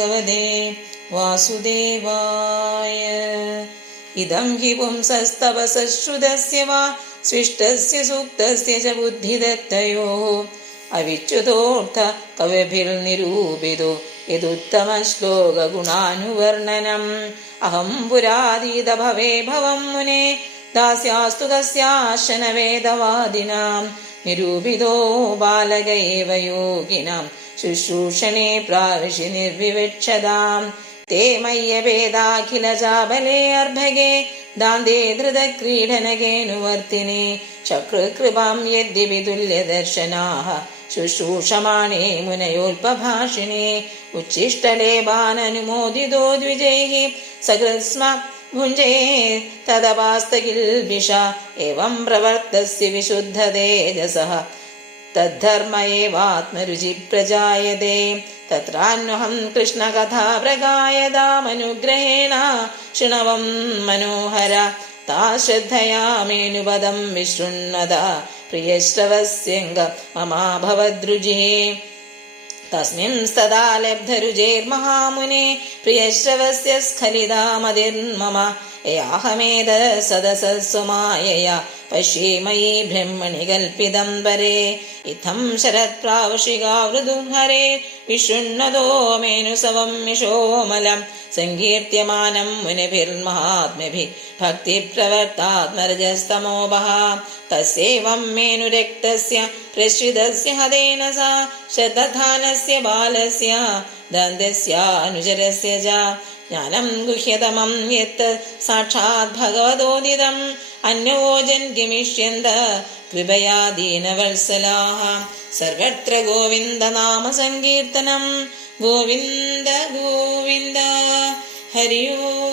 ഭഗവതേ വാസുദേവായ. ഇദം ഹി പുംസസ്തപസശ്രുതസ്യ വാ സ്വിഷ്ടസ്യ സൂക്തസ്യ ച ബുദ്ധിദത്തയോഃ അവിച്യുതോർത്ഥ കവിഭിർനിരൂപിതോ യദുത്തമശ്ലോകഗുണാനുവർണനം. അഹം പുരാതീത ഭവേ ഭവം മുനെ ദാസ്യാസ്തു കസ്യാശന വേദവാദിനാം നിരൂപിതോ ബാലക ഏവ യോഗിനാം ശുശ്രൂഷണേ പ്രാവിശി നിർവിവക്ഷതാം. തേ മയ്യഭേദാഖില ചാബലേ അർഭകേ ദാന്തേ ധൃതക്രീഡനകേനുവർത്തിനെ ചക്രകൃപാം യദ്യപി തുല്യദർശനാഃ ശുശ്രൂഷമാണേ മുനയോൽപഭാഷിണേ. ഉച്ഛിഷ്ടലേപാനനുമോദിതോ ദ്വിജൈഃ സകൃത്സ്മ ഭുഞ്ജേ തദപാസ്തകിൽബിഷ ഏവം പ്രവർത്തസ്യ വിശുദ്ധ തേജസഃ തദ്ധർമ്മ ഏവാത്മരുചി പ്രജായതേ. തത്രാന്വഹം കൃഷ്ണകഥാപ്രഗായതാമനുഗ്രഹേണ ശൃണവം മനോഹര താശ്രദ്ധയാമേനുപദം വിശൃണ്വത പ്രിയശ്രവസ്യംഗ മമാഭവദ്രുചിഃ. തസ്മിൻസ്തദാ ലബ്ധരുചേർമഹാമുനെ പ്രിയശ്രവസ്യ സ്ഖലിതാ മതിർമമ യാഹമേത സദസസ്വമായയാ പശ്യേമയീ ബ്രഹ്മണി കൽപ്പിതം പരേ. ഇത്തം ശരത്പ്രാവഷികാവൃതുഹരേ വിശൃണ്വതോ മേനുസവം യശോമലം സങ്കീർത്യമാനം മുനിഭിർമഹാത്മ്യഭിः ഭക്തിപ്രവർത്താത്മരജസ്തമോഭഃ. തസ്യൈവം മേനുരക്തസ്യ പ്രശ്രിതസ്യ ഹതേന സാ ശതധാനസ്യ ബാലസ്യ ദന്തസ്യാനുചരസ്യ ച ജ്ഞാനം ഗുഹ്യതമം യത് സാക്ഷാത് ഭഗവതോദിതം അന്വോജൻ ഗമിഷ്യന്ത കൃപയാ ദീനവത്സലാഃ. സർവത്ര ഗോവിന്ദ നാമ സങ്കീർത്തനം. ഗോവിന്ദ ഗോവിന്ദ. ഹരി ഓം.